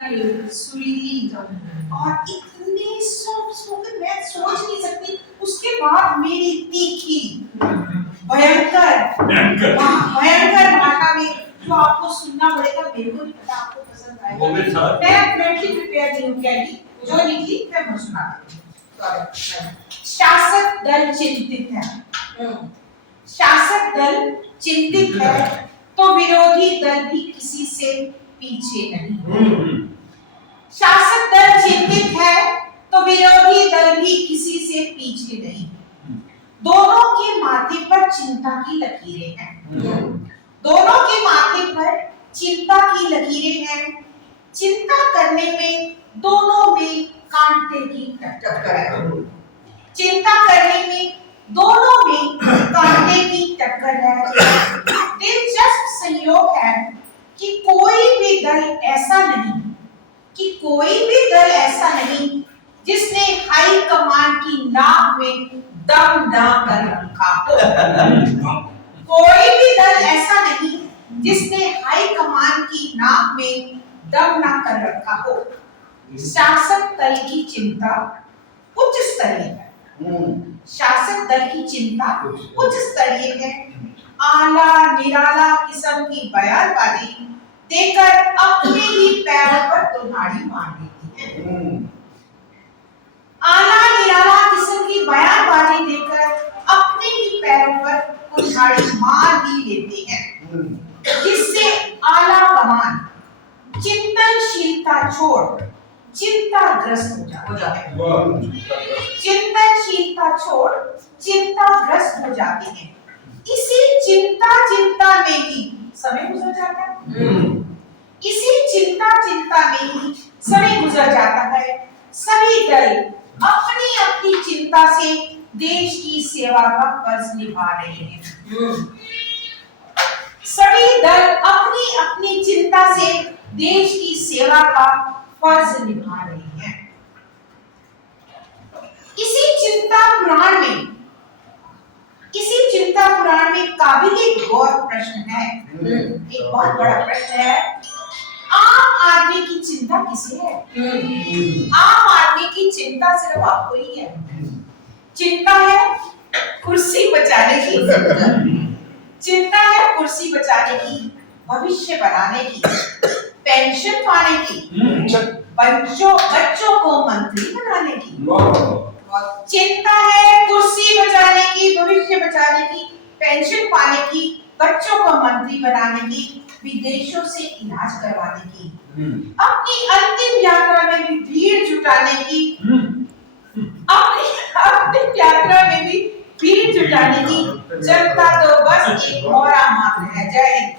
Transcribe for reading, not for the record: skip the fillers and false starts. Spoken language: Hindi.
सुरीली और इतने सॉफ्ट स्पोकन मैं सोच नहीं सकती। उसके बाद मेरी तीखी भयंकर भाषा में जो आपको सुनना पड़ेगा। मेरे को नहीं पता आपको पसंद आएगा। मैं मेंटली प्रिपेयर नहीं हूँ क्या जो निकली मैं सुना देती हूँ। शासक दल चिंतित है, शासक दल चिंतित है तो विरोधी दल भी किसी से पीछे नहीं। शासक दल चिंतित है तो विरोधी दल भी किसी से पीछे नहीं। दोनों के माथे पर चिंता की लकीरें हैं, दोनों के माथे पर चिंता की लकीरें हैं। चिंता करने में दोनों में कांटे की टक्कर है, चिंता करने में दोनों में कांटे की टक्कर है। दिलचस्प संयोग है कि कोई भी दल ऐसा नहीं, कि कोई भी दल ऐसा नहीं जिसने हाई कमान की नाक में दम ना कर रखा हो। कोई भी दल ऐसा नहीं जिसने हाई कमान की नाक में दम ना कर रखा हो। शासक दल की चिंता उच्च स्तरीय है, शासक दल की चिंता उच्च स्तरीय है। आला निराला किस्म की बयानबाजी देकर अपने ही पैरों पर कुल्हाड़ी मार देती है। आला निराला किस्म की बयानबाजी देकर अपने ही पैरों पर कुल्हाड़ी मार ही लेते हैं, जिससे आला कमान चिंतनशीलता छोड़ चिंताग्रस्त हो जाते हैं। चिंतनशीलता छोड़ चिंताग्रस्त हो जाते हैं। इसी चिंता में ही समय गुजर जाता है, इसी चिंता में ही समय गुजर जाता है। सभी दल अपनी अपनी चिंता से देश की सेवा का फर्ज निभा रहे हैं। सभी दल अपनी अपनी चिंता से देश की सेवा का फर्ज निभा रहे हैं। इसी चिंता पुराण में काबिले गौर प्रश्न है, एक बहुत बड़ा प्रश्न है। आम आदमी की चिंता किसे है? आम आदमी की चिंता सिर्फ आपको ही है। चिंता है कुर्सी बचाने की, चिंता है कुर्सी बचाने की, भविष्य बनाने की, पेंशन पाने की, बच्चों को मंत्री बनाने की। चिंता है कुर्सी बचाने की, भविष्य बचाने की, पेंशन पाने की, बच्चों को मंत्री बनाने की, विदेशों से इलाज करवाने की, अपनी अंतिम यात्रा में भी भीड़ जुटाने की, अपनी अंतिम यात्रा में भी भीड़ जुटाने की। जनता तो बस एक मोहरा मात्र है। जय हिंद।